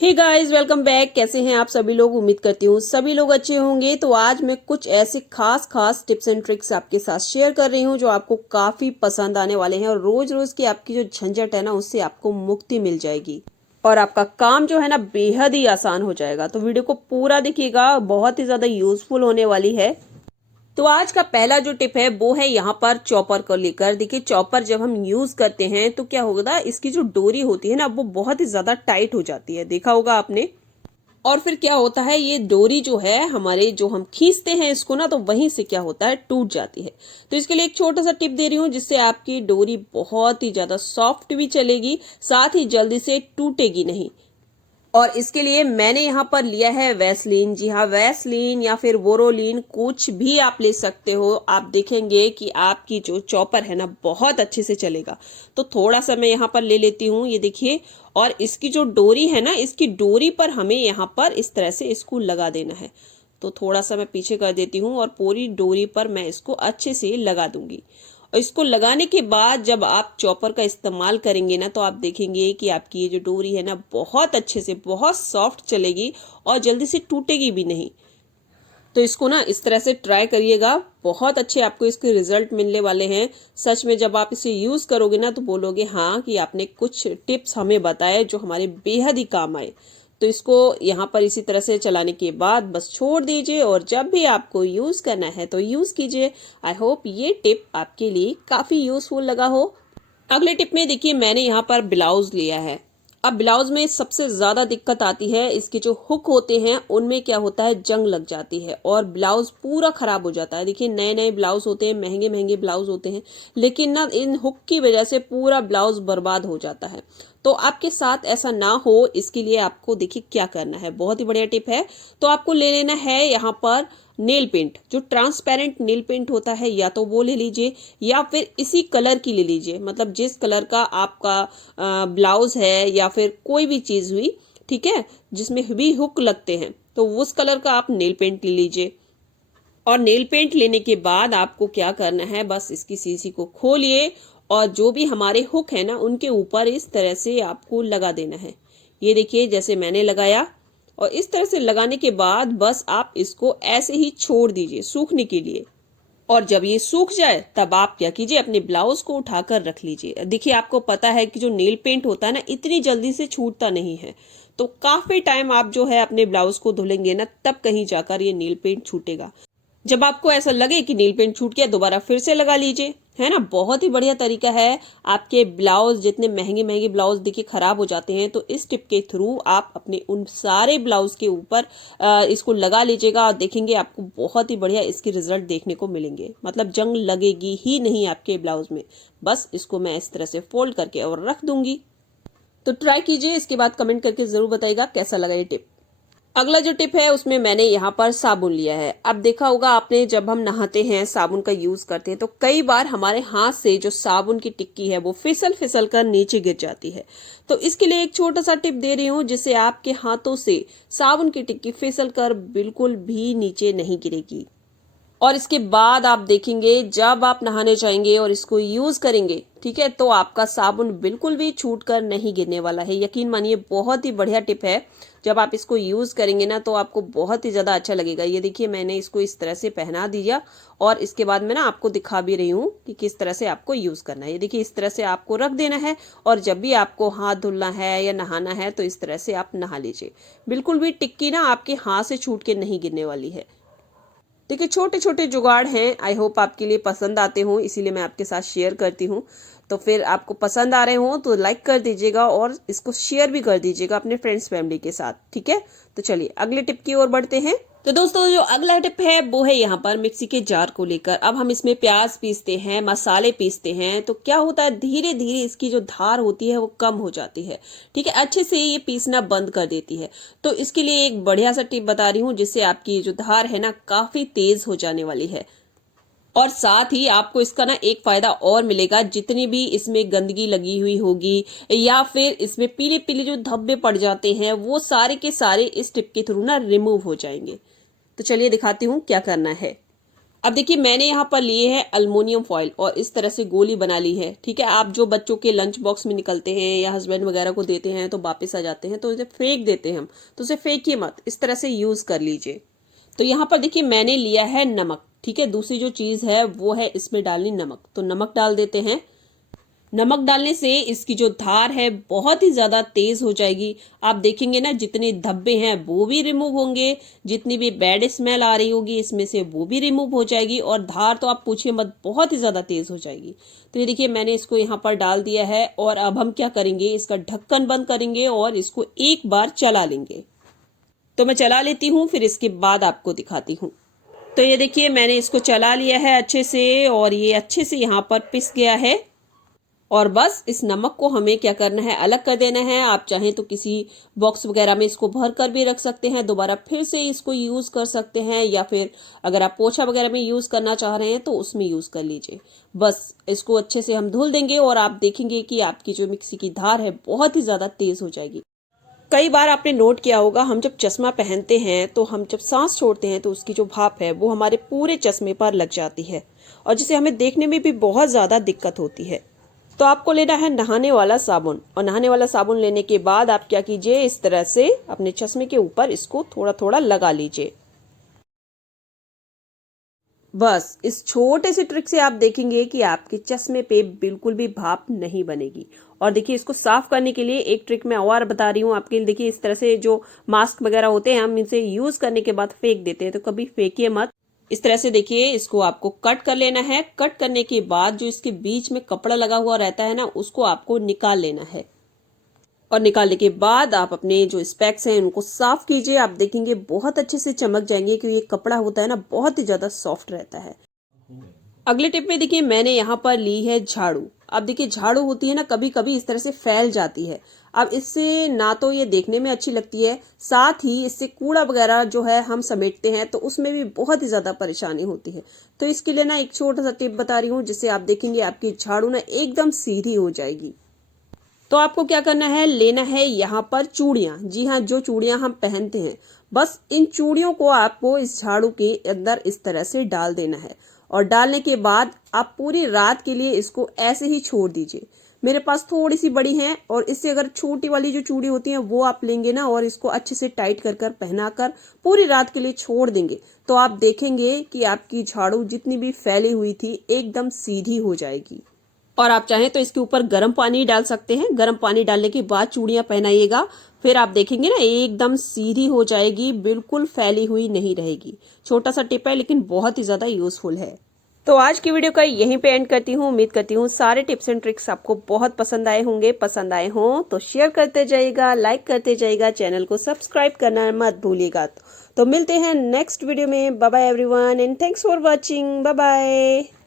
Hey guys, welcome back. कैसे हैं आप सभी लोग? उम्मीद करती हूँ सभी लोग अच्छे होंगे। तो आज मैं कुछ ऐसे खास खास टिप्स एंड ट्रिक्स आपके साथ शेयर कर रही हूँ जो आपको काफी पसंद आने वाले हैं और रोज रोज की आपकी जो झंझट है ना, उससे आपको मुक्ति मिल जाएगी और आपका काम जो है ना बेहद ही आसान हो जाएगा। तो वीडियो को पूरा देखिएगा, बहुत ही ज्यादा यूजफुल होने वाली है। तो आज का पहला जो टिप है वो है यहाँ पर चॉपर को लेकर। देखिए, चॉपर जब हम यूज करते हैं तो क्या होगा, इसकी जो डोरी होती है ना वो बहुत ही ज्यादा टाइट हो जाती है, देखा होगा आपने। और फिर क्या होता है, ये डोरी जो है हमारे, जो हम खींचते हैं इसको ना, तो वहीं से क्या होता है, टूट जाती है। तो इसके लिए एक छोटा सा टिप दे रही हूँ जिससे आपकी डोरी बहुत ही ज्यादा सॉफ्ट भी चलेगी, साथ ही जल्दी से टूटेगी नहीं। और इसके लिए मैंने यहाँ पर लिया है वैसलीन। जी हाँ, वैसलीन या फिर बोरोलीन, कुछ भी आप ले सकते हो। आप देखेंगे कि आपकी जो चॉपर है ना बहुत अच्छे से चलेगा। तो थोड़ा सा मैं यहाँ पर ले लेती हूँ, ये देखिए। और इसकी जो डोरी है ना, इसकी डोरी पर हमें यहाँ पर इस तरह से इसको लगा देना है। तो थोड़ा सा मैं पीछे कर देती हूँ और पूरी डोरी पर मैं इसको अच्छे से लगा दूंगी। और इसको लगाने के बाद जब आप चॉपर का इस्तेमाल करेंगे ना, तो आप देखेंगे कि आपकी ये जो डोरी है ना बहुत अच्छे से, बहुत सॉफ्ट चलेगी और जल्दी से टूटेगी भी नहीं। तो इसको ना इस तरह से ट्राई करिएगा, बहुत अच्छे आपको इसके रिजल्ट मिलने वाले हैं। सच में जब आप इसे यूज करोगे ना तो बोलोगे हाँ कि आपने कुछ टिप्स हमें बताए जो हमारे बेहद ही काम आए। तो इसको यहाँ पर इसी तरह से चलाने के बाद बस छोड़ दीजिए और जब भी आपको यूज करना है तो यूज कीजिए। आई होप ये टिप आपके लिए काफी यूजफुल लगा हो। अगले टिप में देखिए, मैंने यहाँ पर ब्लाउज लिया है। अब ब्लाउज में सबसे ज्यादा दिक्कत आती है, इसके जो हुक होते हैं उनमें क्या होता है, जंग लग जाती है और ब्लाउज पूरा खराब हो जाता है। देखिए, नए नए ब्लाउज होते हैं, महंगे महंगे ब्लाउज होते हैं, लेकिन ना इन हुक की वजह से पूरा ब्लाउज बर्बाद हो जाता है। तो आपके साथ ऐसा ना हो, इसके लिए आपको देखिए क्या करना है, बहुत ही बढ़िया टिप है। तो आपको ले लेना है यहाँ पर नेल पेंट, जो ट्रांसपेरेंट नेल पेंट होता है, या तो वो ले लीजिए या फिर इसी कलर की ले लीजिए। मतलब जिस कलर का आपका ब्लाउज है या फिर कोई भी चीज हुई, ठीक है, जिसमें भी हुक लगते हैं, तो उस कलर का आप नेल पेंट ले लीजिए। और नेल पेंट लेने के बाद आपको क्या करना है, बस इसकी सीसी को खोलिए और जो भी हमारे हुक है ना उनके ऊपर इस तरह से आपको लगा देना है। ये देखिए, जैसे मैंने लगाया। और इस तरह से लगाने के बाद बस आप इसको ऐसे ही छोड़ दीजिए सूखने के लिए। और जब ये सूख जाए तब आप क्या कीजिए, अपने ब्लाउज को उठाकर रख लीजिए। देखिए, आपको पता है कि जो नेल पेंट होता है ना, इतनी जल्दी से छूटता नहीं है। तो काफी टाइम आप जो है अपने ब्लाउज को धुलेंगे ना, तब कहीं जाकर ये नेल पेंट छूटेगा। जब आपको ऐसा लगे कि नील पेंट छूट गया, दोबारा फिर से लगा लीजिए, है ना। बहुत ही बढ़िया तरीका है। आपके ब्लाउज जितने महंगे महंगे ब्लाउज देखिए खराब हो जाते हैं, तो इस टिप के थ्रू आप अपने उन सारे ब्लाउज के ऊपर इसको लगा लीजिएगा और देखेंगे आपको बहुत ही बढ़िया इसके रिजल्ट देखने को मिलेंगे। मतलब जंग लगेगी ही नहीं आपके ब्लाउज में। बस इसको मैं इस तरह से फोल्ड करके और रख दूंगी। तो ट्राई कीजिए, इसके बाद कमेंट करके जरूर बताइएगा कैसा लगा ये टिप। अगला जो टिप है उसमें मैंने यहाँ पर साबुन लिया है। अब देखा होगा आपने, जब हम नहाते हैं साबुन का यूज करते हैं तो कई बार हमारे हाथ से जो साबुन की टिक्की है वो फिसल फिसल कर नीचे गिर जाती है। तो इसके लिए एक छोटा सा टिप दे रही हूँ जिससे आपके हाथों से साबुन की टिक्की फिसल कर बिल्कुल भी नीचे नहीं गिरेगी। और इसके बाद आप देखेंगे जब आप नहाने जाएंगे और इसको यूज करेंगे, ठीक है, तो आपका साबुन बिल्कुल भी छूट कर नहीं गिरने वाला है। यकीन मानिए, बहुत ही बढ़िया टिप है। जब आप इसको यूज करेंगे ना तो आपको बहुत ही ज्यादा अच्छा लगेगा। ये देखिए, मैंने इसको इस तरह से पहना दिया और इसके बाद मैं ना आपको दिखा भी रही हूँ कि किस तरह से आपको यूज करना है। ये देखिए, इस तरह से आपको रख देना है और जब भी आपको हाथ धुलना है या नहाना है तो इस तरह से आप नहा लीजिए। बिल्कुल भी टिक्की ना आपके हाथ से छूट के नहीं गिरने वाली है। देखिए, छोटे छोटे जुगाड़ हैं, आई होप आपके लिए पसंद आते हों, इसीलिए मैं आपके साथ शेयर करती हूँ। तो फिर आपको पसंद आ रहे हों तो लाइक कर दीजिएगा और इसको शेयर भी कर दीजिएगा अपने फ्रेंड्स फैमिली के साथ, ठीक है। तो चलिए अगले टिप की ओर बढ़ते हैं। तो दोस्तों, जो अगला टिप है वो है यहाँ पर मिक्सी के जार को लेकर। अब हम इसमें प्याज पीसते हैं, मसाले पीसते हैं, तो क्या होता है, धीरे धीरे इसकी जो धार होती है वो कम हो जाती है, ठीक है, अच्छे से ये पीसना बंद कर देती है। तो इसके लिए एक बढ़िया सा टिप बता रही हूँ जिससे आपकी जो धार है ना काफी तेज हो जाने वाली है। और साथ ही आपको इसका ना एक फायदा और मिलेगा, जितनी भी इसमें गंदगी लगी हुई होगी या फिर इसमें पीले पीले जो धब्बे पड़ जाते हैं, वो सारे के सारे इस टिप के थ्रू ना रिमूव हो जाएंगे। तो चलिए दिखाती हूँ क्या करना है। अब देखिए मैंने यहाँ पर लिए है अल्मोनियम फॉइल और इस तरह से गोली बना ली है। ठीक है, आप जो बच्चों के लंच बॉक्स में निकलते हैं या हस्बैंड वगैरह को देते हैं तो वापस आ जाते हैं तो उसे फेंक देते हैं हम, तो उसे फेंकिए मत, इस तरह से यूज कर लीजिए। तो यहाँ पर देखिए मैंने लिया है नमक। ठीक है, दूसरी जो चीज है वो है इसमें डालनी नमक, तो नमक डाल देते हैं। नमक डालने से इसकी जो धार है बहुत ही ज्यादा तेज हो जाएगी। आप देखेंगे ना जितने धब्बे हैं वो भी रिमूव होंगे, जितनी भी बैड स्मेल आ रही होगी इसमें से वो भी रिमूव हो जाएगी, और धार तो आप पूछिए मत, बहुत ही ज्यादा तेज हो जाएगी। तो ये देखिए मैंने इसको यहाँ पर डाल दिया है और अब हम क्या करेंगे, इसका ढक्कन बंद करेंगे और इसको एक बार चला लेंगे। तो मैं चला लेती हूँ, फिर इसके बाद आपको दिखाती हूँ। तो ये देखिए मैंने इसको चला लिया है अच्छे से और ये अच्छे से यहाँ पर पिस गया है। और बस इस नमक को हमें क्या करना है, अलग कर देना है। आप चाहें तो किसी बॉक्स वगैरह में इसको भर कर भी रख सकते हैं, दोबारा फिर से इसको यूज कर सकते हैं, या फिर अगर आप पोछा वगैरह में यूज करना चाह रहे हैं तो उसमें यूज कर लीजिए। बस इसको अच्छे से हम धुल देंगे और आप देखेंगे कि आपकी जो मिक्सी की धार है बहुत ही ज्यादा तेज हो जाएगी। कई बार आपने नोट किया होगा, हम जब चश्मा पहनते हैं तो हम जब सांस छोड़ते हैं तो उसकी जो भाप है वो हमारे पूरे चश्मे पर लग जाती है और जिससे हमें देखने में भी बहुत ज्यादा दिक्कत होती है। तो आपको लेना है नहाने वाला साबुन, और नहाने वाला साबुन लेने के बाद आप क्या कीजिए, इस तरह से अपने चश्मे के ऊपर इसको थोड़ा थोड़ा लगा लीजिए। बस इस छोटे से ट्रिक से आप देखेंगे कि आपके चश्मे पे बिल्कुल भी भाप नहीं बनेगी। और देखिए इसको साफ करने के लिए एक ट्रिक मैं और बता रही हूँ आपके लिए। देखिए इस तरह से जो मास्क वगैरह होते हैं हम इनसे यूज करने के बाद फेंक देते हैं, तो कभी फेंकिए मत। इस तरह से देखिए इसको आपको कट कर लेना है। कट करने के बाद जो इसके बीच में कपड़ा लगा हुआ रहता है ना, उसको आपको निकाल लेना है। और निकालने के बाद आप अपने जो स्पेक्स हैं उनको साफ कीजिए। आप देखेंगे बहुत अच्छे से चमक जाएंगे, क्योंकि ये कपड़ा होता है ना बहुत ही ज्यादा सॉफ्ट रहता है। अगले टिप में देखिए मैंने यहाँ पर ली है झाड़ू। अब देखिए झाड़ू होती है ना, कभी कभी इस तरह से फैल जाती है। अब इससे ना तो ये देखने में अच्छी लगती है, साथ ही इससे कूड़ा वगैरह जो है हम समेटते हैं तो उसमें भी बहुत ही ज्यादा परेशानी होती है। तो इसके लिए ना एक छोटा सा टिप बता रही हूँ, जिससे आप देखेंगे आपकी झाड़ू ना एकदम सीधी हो जाएगी। तो आपको क्या करना है, लेना है यहाँ पर चूड़ियां। जी हाँ, जो चूड़ियां हम पहनते हैं, बस इन चूड़ियों को आपको इस झाड़ू के अंदर इस तरह से डाल देना है। और डालने के बाद आप पूरी रात के लिए इसको ऐसे ही छोड़ दीजिए। मेरे पास थोड़ी सी बड़ी हैं, और इससे अगर छोटी वाली जो चूड़ी होती है वो आप लेंगे ना और इसको अच्छे से टाइट कर कर पहना कर पूरी रात के लिए छोड़ देंगे, तो आप देखेंगे कि आपकी झाड़ू जितनी भी फैली हुई थी एकदम सीधी हो जाएगी। और आप चाहें तो इसके ऊपर गर्म पानी डाल सकते हैं। गर्म पानी डालने के बाद चूड़ियां पहनाइएगा, फिर आप देखेंगे ना एकदम सीधी हो जाएगी, बिल्कुल फैली हुई नहीं रहेगी। छोटा सा टिप है लेकिन बहुत ही ज्यादा यूजफुल है। तो आज की वीडियो का यहीं पे एंड करती हूँ। उम्मीद करती हूँ सारे टिप्स एंड ट्रिक्स आपको बहुत पसंद आए होंगे। पसंद आए हों तो शेयर करते जाइएगा, लाइक करते जाइएगा, चैनल को सब्सक्राइब करना मत भूलिएगा। तो मिलते हैं नेक्स्ट वीडियो में। Bye bye everyone and thanks for watching. Bye bye.